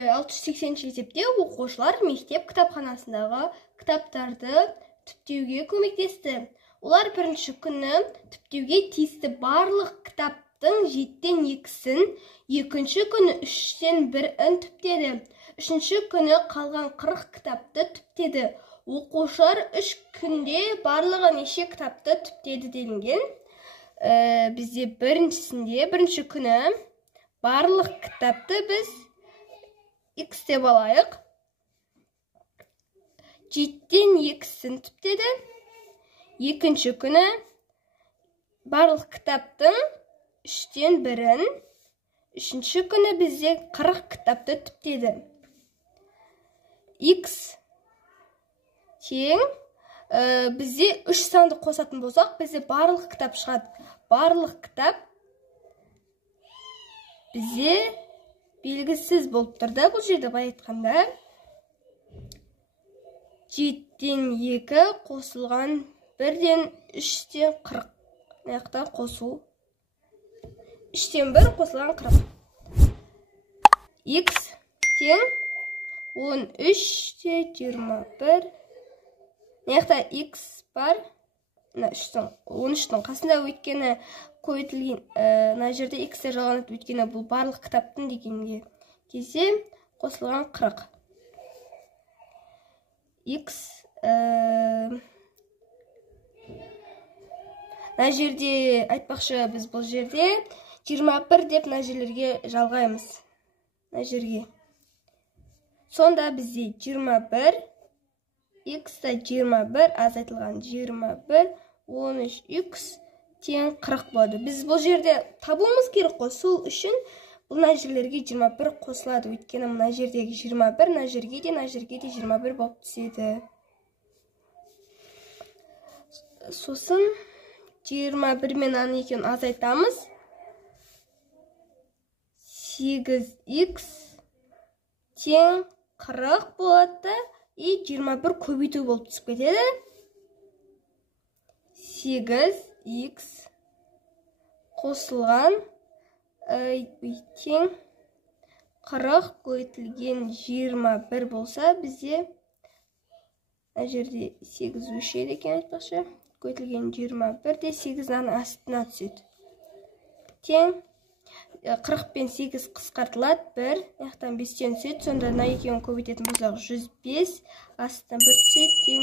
680 есепте оқушылар мектеп кітапханасындағы кітаптарды түптеуге көмектесті. Олар бірінші күні түптеуге тиісті барлық кітаптың 7-тен 2-сін, екінші күні 3-тен 1-ін түптеді. Үшінші күні қалған 40 кітапты түптеді. Оқушылар 3 күнде барлығы неше кітапты түптеді делінген. Бізде бірінші күні барлық кітапты біз X деп алайық. 7-тен 2-сін түптеді. Екінші күні барлық кітаптың 3-тен 1-ін, үшінші күні бізде 40 кітапты түптеді. X тең, бізде 3 санды қосатын болсақ, бізде барлық кітап шығады. Барлық кітап бізде белгісіз болып тұрды. Бұл жерде былай айтқанда 7-тен 2 қосылған 1-ден 3-тен 40. Маяқта қосу. 3-тен 1 қосылған 40. X тең 13-те 21. Маяқта X бар. 13-тің қасында өйткені көйтілген. Мына жерде X-тер жалғанады өйткені бұл барлық кітаптың дегенге кезде қосылған 40. X мына жерде айтпақшы біз бұл жерде 21 деп мына жерлерге жалғаймыз. Мына жерге. Сонда бізде 21, X-та 21, азайтылған 21, 13X тең 40 болады. Біз бұл жерде табуымыз керек қой. Сол үшін бұл мына жерлерге 21 қосылады. Өйткені мына жердегі 21, мына жерге де 21 болып түседі. Сосын 21 мен аны екеуін азайтамыз. 8x тең 40 болады. И 21 көбейту болып түсіп кетеді. 8x қосылған тең 40 көбейтілген 21 болса, бізде мына жерде 8 өшеді екен айтпақшы. Көбейтілген 21 де 8-нің астына түседі. Тең 40 пен 8 қысқартылады. 1, яқтан 5-тен түседі. Сонда мына екеуін көбейтетін болсақ 105, астына 1 түседі. Тең